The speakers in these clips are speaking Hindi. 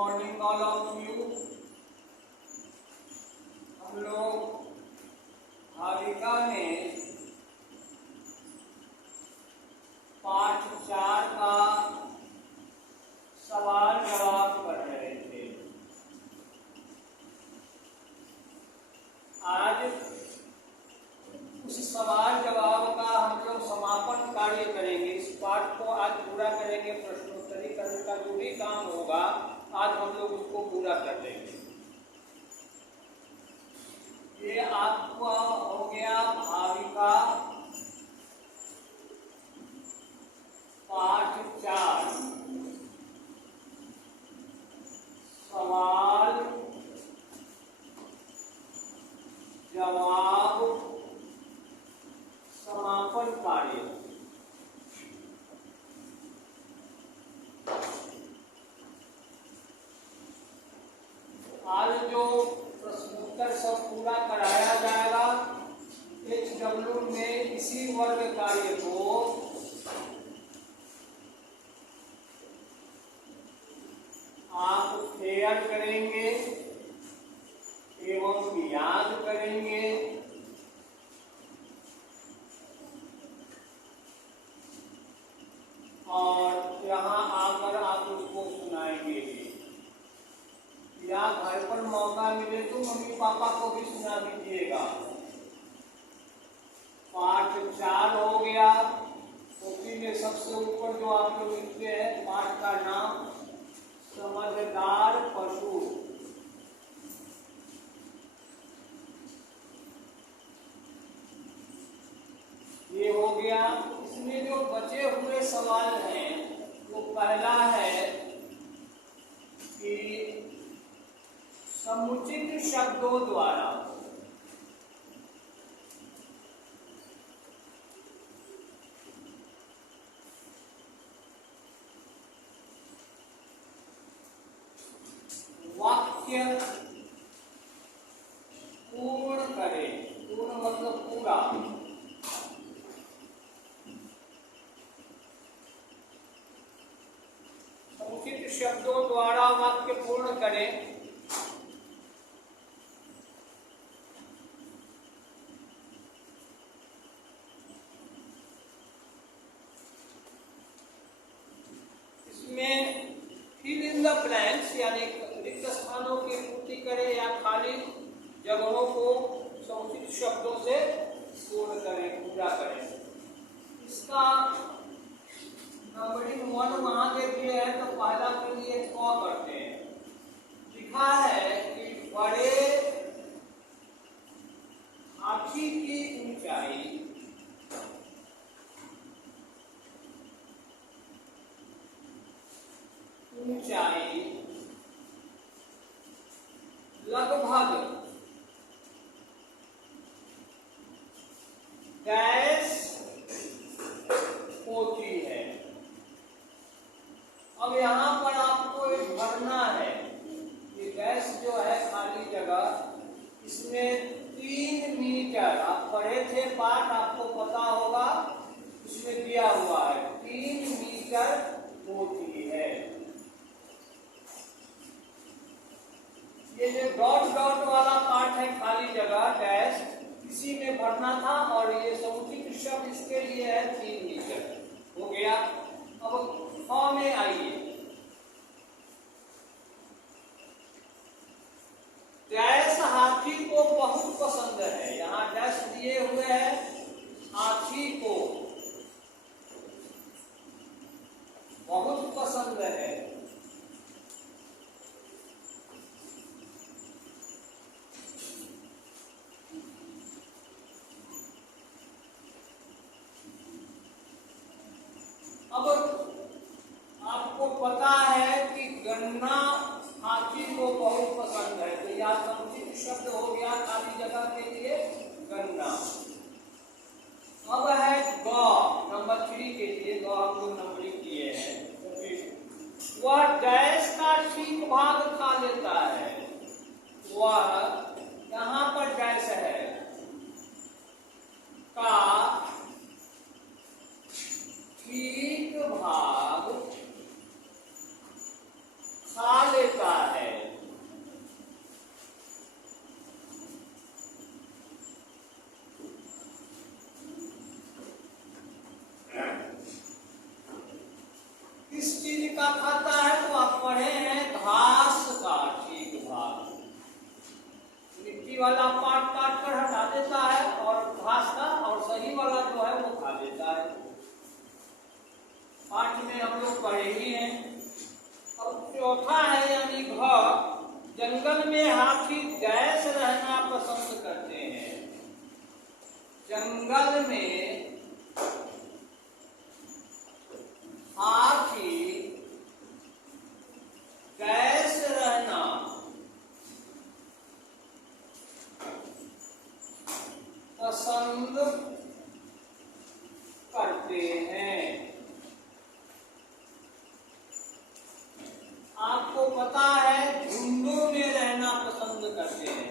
Morning all of you. हम लोग भाविका में पाठ 4 का सवाल जवाब कर रहे थे। आज उस सवाल जवाब का हम लोग समापन कार्य करेंगे। इस पाठ को आज पूरा करेंगे। प्रश्नोत्तरी करने का जो भी काम होगा आज हम लोग उसको पूरा कर देंगे। ये आपका हो गया भाविका पाठ 4 सवाल जवाब समापन कार्य। आज जो प्रश्नोत्तर सब पूरा कराया जाएगा HW में इसी वर्ग कार्य को आप फेयर करेंगे एवं याद करेंगे और यहाँ आकर आप उसको सुनाएंगे भी, या घर पर मौका मिले तो मम्मी पापा को भी सुना दीजिएगा। पाठ 4 हो गया। कॉपी में सबसे ऊपर जो आप लोग लिखते हैं पाठ का नाम समझदार पशु। ये हो गया। इसमें जो बचे हुए सवाल हैं वो पहला है कि समुचित शब्दों द्वारा वाक्य पूर्ण करें। पूर्ण मतलब पूरा। समुचित शब्दों द्वारा वाक्य पूर्ण करें। इसमें फिल इन द ब्लैंक्स यानी रिक्त स्थानों की पूर्ति करें या खाली जगहों को समुचित शब्दों से पूर्ण करें, पूरा करें। इसका नंबरिंग 1 वहां दे दिए है तो पहला के लिए क करते हैं। लिखा है कि बड़े हाथी की ऊंचाई लगभग डैश होती है। अब यहाँ पर आपको एक भरना है। ये डैश जो है खाली जगह, इसमें 3 मीटर आप पढ़े थे पाठ, आपको पता होगा इसमें दिया हुआ है 3 मीटर होती है। ये जो डॉट डॉट वाला पार्ट है खाली जगह डैश, इसी में भरना था और ये समुचित शब्द इसके लिए है 3 मीटर। हो गया। अब ख में आइए। डैश हाथी को बहुत पसंद है। यहाँ डैश दिए हुए हैं हाथी को बहुत पसंद है। अब आपको पता है कि गन्ना हाथी को बहुत पसंद है, तो यह समुचित शब्द हो गया खाली जगह के लिए गन्ना। अब है ग नंबर 3 के लिए। ग हमको नंबरिंग दिए हैं। वह डैश का ठीक भाग खा लेता है। वह यहाँ पर डैश है का ठीक भाग खा लेता का खाता है तो आप पढ़े हैं घास का ठीक भाग, मिट्टी वाला पार्ट काट कर हटा देता है और घास का और सही वाला जो है वो खा लेता है। पाठ में हम लोग पढ़े ही हैं। और चौथा है यानी घ, जंगल में हाथी गैस रहना पसंद करते हैं। जंगल में हाथी गैस रहना पसंद करते हैं। आपको पता है झुंडों में रहना पसंद करते हैं।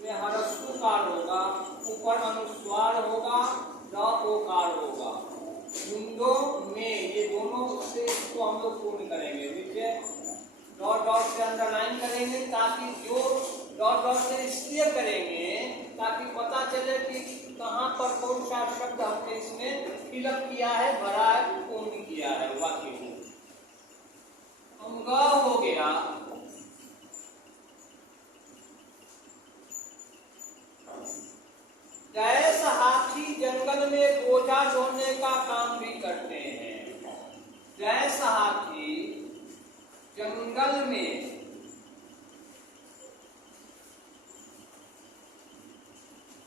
में हरस्वकार होगा, ऊपर अनुस्वार होगा, ओकार होगा। झुंडों में ये दोनों से इसको हम लोग पूर्ण करेंगे, नीचे डॉट डॉट से अंडरलाइन करेंगे ताकि जो डॉट डॉट से इसलिए करेंगे ताकि पता चले कि कहाँ पर कौन सा शब्द हमने इसमें फिलअप किया है, भरा है, पूर्ण किया है वाक्य में। ग हो गया गैस हाथी जंगल में बोझा ढोने का काम भी करते हैं। गैस हाथी जंगल में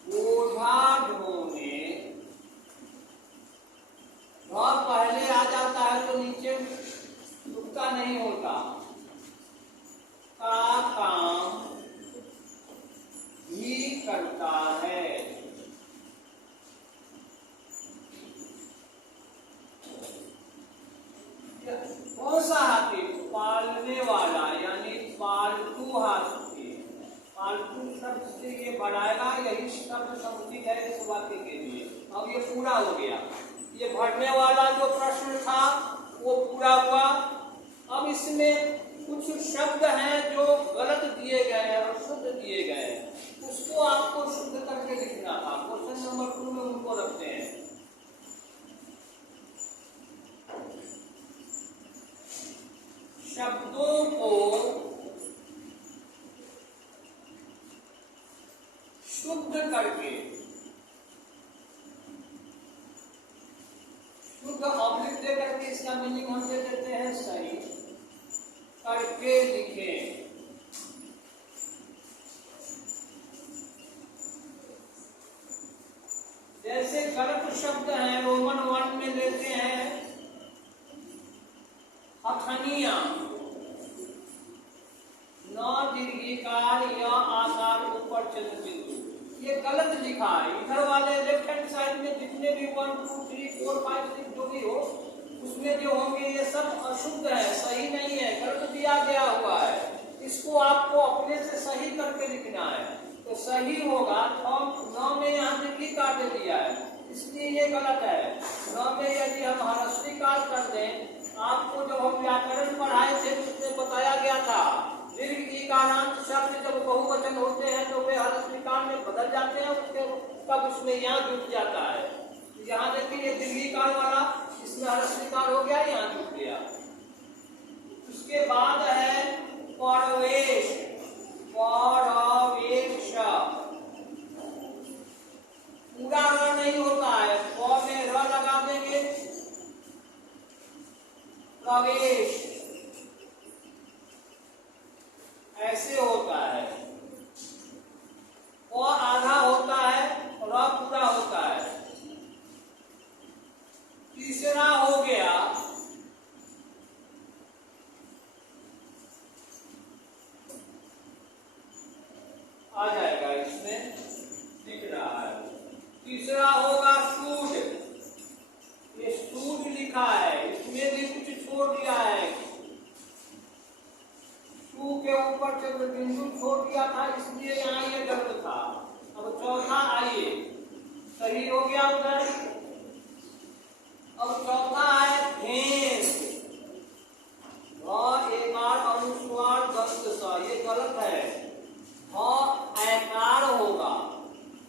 बोझा ढोने, पहले आ जाता है तो नीचे रुकता नहीं होता, का काम भी करता है। कौन सा हाथी? पालने वाला यानी पालतू हाथी। पालतू शब्द से ये बढ़ाएगा, यही शब्द समुचित है इस वाक्य के लिए। अब ये पूरा हो गया। ये भरने वाला जो प्रश्न था वो पूरा हुआ। अब इसमें कुछ शब्द हैं जो गलत दिए गए हैं और शुद्ध दिए गए हैं, उसको आपको शुद्ध करके लिखना था। क्वेश्चन नंबर 2 में उनको रखते हैं। शब्दों को शुद्ध करके, शुद्ध ऑब्लिक दे करके इसका मीनिंग हम दे देते हैं सही करके लिखें। जैसे गलत शब्द हैं रोमन 1 में लेते हैं हथनिया, न दीर्घिकार या आकार ऊपर चंद्र बिंदु, ये गलत लिखा है। इधर वाले लेफ्ट हैंड साइड में जितने भी 1 2 3 4 5 6 जो भी हो उसमें जो होंगे ये सब अशुद्ध है, सही नहीं है, गलत दिया गया हुआ है। इसको आपको अपने से सही करके लिखना है तो सही होगा। 9 में यहाँ दीर्घिकार दे दिया है इसलिए ये गलत है। 9 में यदि हम ह्रस्वीकार कर दें, आपको जब हम व्याकरण पढ़ाए थे उसमें बताया गया था दीर्घ ईकारांत शब्द जब बहुवचन होते हैं तो वे ह्रस्वीकार में बदल जाते हैं, उसके तब उसमें यहाँ जुट जाता है। यहाँ देखिए दीर्घिकार वाला इसमें ह्रस्वीकार हो गया, यहाँ जुट गया। उसके बाद है परवेश, परवेश पूरा र नहीं होता है, प में र लगा देंगे, प्रवेश ऐसे होता है। प आधा होता है, र पूरा होता है। तीसरा हो गया आ जाएगा, इसमें दिख रहा है। तीसरा होगा सूड, ये सूड लिखा है, इसमें भी कुछ छोड़ दिया है। सू के ऊपर चंद्र बिंदु छोड़ दिया था इसलिए यहाँ ये गलत था। अब चौथा आइए, सही हो गया उधर। अब चौथा है भेंस, एकार अनुस्वार दंत सा, ये गलत है। ऐकार होगा,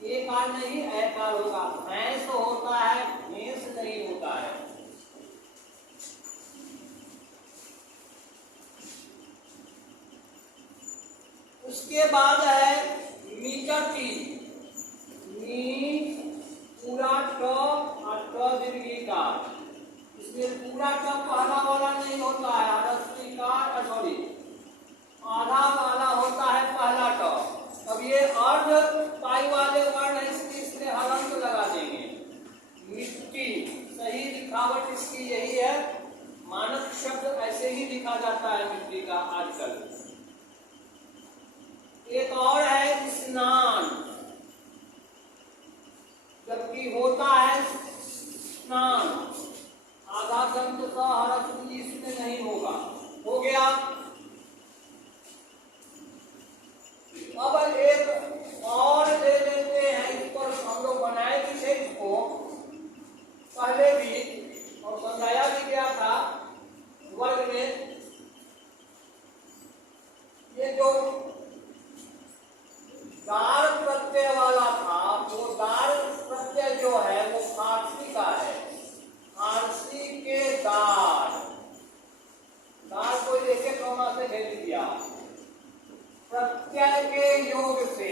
एकार नहीं ऐकार होगा। भैंस होता है, भेंस नहीं होता है। उसके बाद है मीटटी, मी पूरा ट और ट दीर्घिकार। इसमें पूरा ट पहला वाला नहीं होता है, रस्तिकार सॉरी आधा वाला होता है पहला ट। अब ये अर्ध पाई वाले वर्ण है, इसलिए हलंत लगा देंगे। मिट्टी सही लिखावट इसकी यही है, मानक शब्द ऐसे ही लिखा जाता है मिट्टी का आजकल। एक और है स्नान, जबकि होता है स्नान, आधा दंत का हरफ इसमें नहीं होगा। हो गया। अब एक और ले लेते हैं, इस पर हम लोग बनाए भी थे इसको पहले भी और समझाया भी गया था वर्ग में। ये जो दार प्रत्यय वाला था, वो दार प्रत्यय जो है वो फारसी का है। फारसी के दार, दार को लेके कौमा से भेज दिया। प्रत्यय के योग से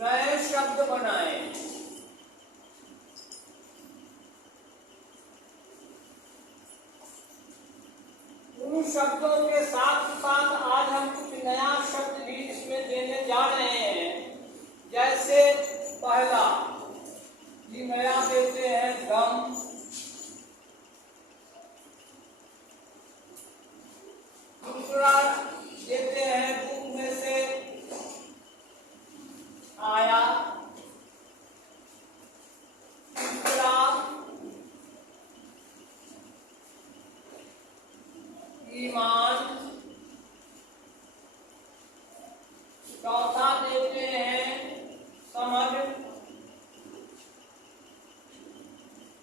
नए शब्द बनाए। उन शब्दों के साथ साथ आज हम कुछ नया शब्द भी इसमें देने जा रहे हैं। जैसे पहला ये नया देते हैं गम, दूसरा देते हैं बुक में से आया, तीसरा ईमान, चौथा देते हैं समझ,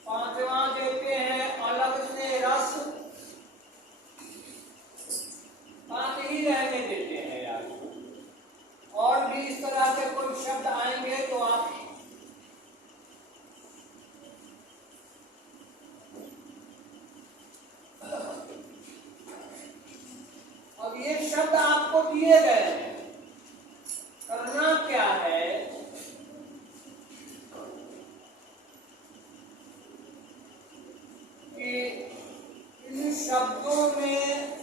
पांचवा देते हैं अलग से रस। बात ही रहने देते हैं यार, और भी इस तरह के कोई शब्द आएंगे तो आप अब ये शब्द आपको दिए गए हैं, करना क्या है कि इन शब्दों में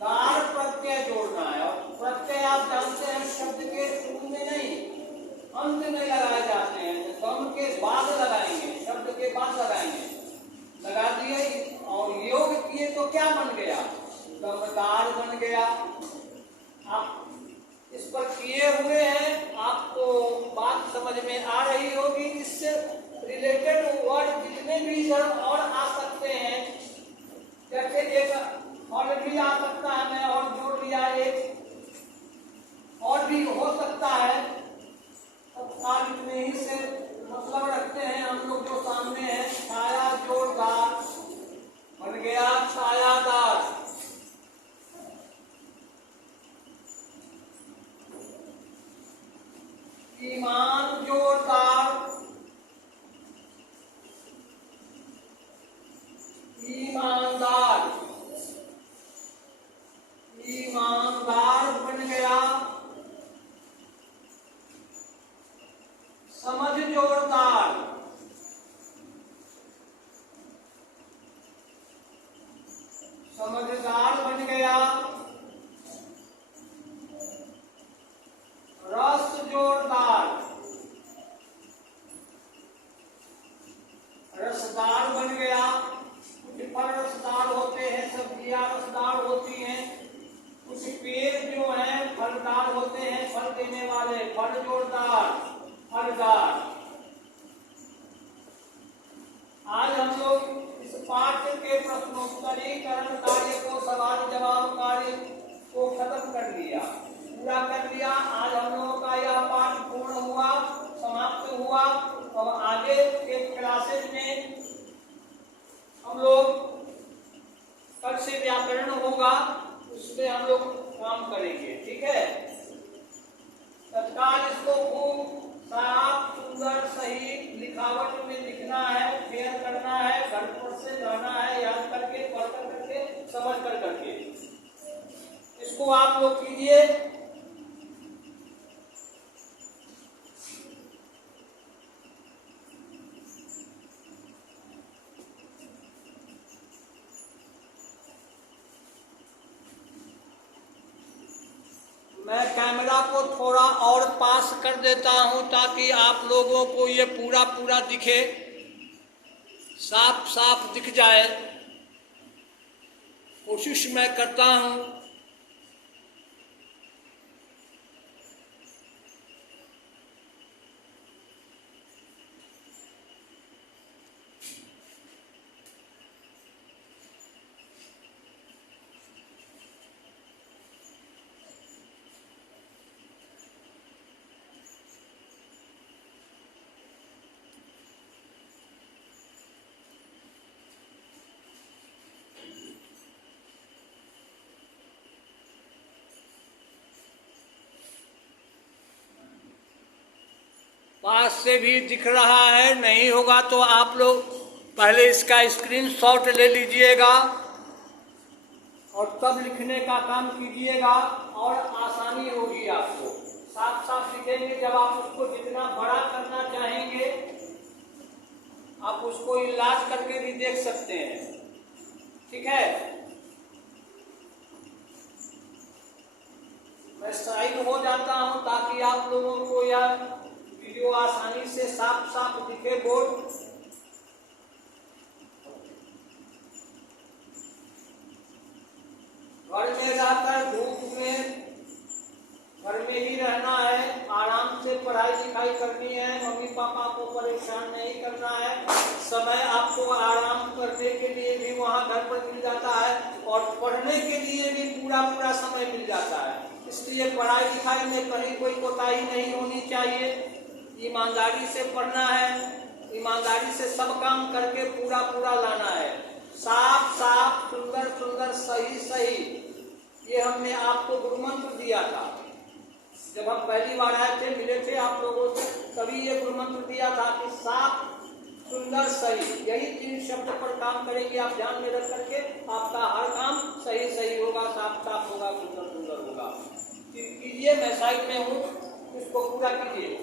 दार प्रत्यय जोड़ना है। और प्रत्यय आप जानते हैं शब्द के शुरू में नहीं, अंत में लगाए जाते हैं। दम के बाद लगाएंगे, शब्द के बाद लगाएंगे। लगा दिए और योग किए तो क्या बन गया? दमदार बन गया। आप इस पर किए हुए हैं, आपको बात समझ में आ रही होगी। इससे रिलेटेड वर्ड जितने भी इधर और आ सकते हैं, जैसे एक और भी आ सकता है, मैं और जोड़ लिया, एक और भी हो सकता है। अब काल इतने ही से मतलब रखते हैं हम लोग जो सामने है। छाया जोड़दार बन गया छायादार। ईमान जोड़दार ईमानदार। ईमानदार बन गया समझ जोड़दार। समझदार बन गया रस जोड़दार। रसदार बन गया। कुछ फल रसदार होते हैं, सब्जियां रसदार होती हैं। कुछ पेड़ जो हैं फलदार होते हैं, फल देने वाले, फल जोड़दार, फलदार। आज हम लोग इस पाठ्य के प्रश्नोत्तरीकरण कार्य को, सवाल जवाब कार्य को खत्म कर लिया, पूरा कर लिया। आज हम लोगों का यह पाठ पूर्ण हुआ, समाप्त हुआ। अब आगे के क्लासेज में हम लोग कल से व्याकरण होगा, उसमें हम लोग काम करेंगे, ठीक है। तत्काल इसको खूब साफ सुंदर सही लिखावट में लिखना है, शेयर करना है, घर पर से जाना है, याद करके पढ़ इसको आप लोग कीजिए। मैं कैमरा को थोड़ा और पास कर देता हूं ताकि आप लोगों को ये पूरा पूरा दिखे, साफ साफ दिख जाए। कोशिश मैं करता हूं। पास से भी दिख रहा है, नहीं होगा तो आप लोग पहले इसका स्क्रीनशॉट ले लीजिएगा और तब लिखने का काम कीजिएगा और आसानी होगी आपको। साफ साफ लिखेंगे। जब आप उसको जितना बड़ा करना चाहेंगे आप उसको इलाज करके भी देख सकते हैं। ठीक है, मैं साइड हो जाता हूं ताकि आप लोगों को यह वीडियो आसानी से साफ साफ दिखे बोर्ड। घर में रहकर धूप में घर में ही रहना है, आराम से पढ़ाई लिखाई करनी है, मम्मी पापा को परेशान नहीं करना है। समय आपको आराम करने के लिए भी वहाँ घर पर मिल जाता है और पढ़ने के लिए भी पूरा पूरा समय मिल जाता है। इसलिए पढ़ाई लिखाई में कहीं कोई कोताही नहीं होनी चाहिए। ईमानदारी से पढ़ना है, ईमानदारी से सब काम करके पूरा पूरा लाना है। साफ साफ, सुंदर सुंदर, सही सही, ये हमने आपको गुरु मंत्र दिया था जब हम पहली बार आए थे, मिले थे आप लोगों से, तभी ये गुरु मंत्र दिया था कि साफ सुंदर सही, यही 3 शब्द पर काम करेंगे आप ध्यान में रख करके, आपका हर काम सही सही होगा, साफ साफ होगा, सुंदर सुंदर होगा। कीजिए, मैं साइड में हूँ, इसको पूरा कीजिए।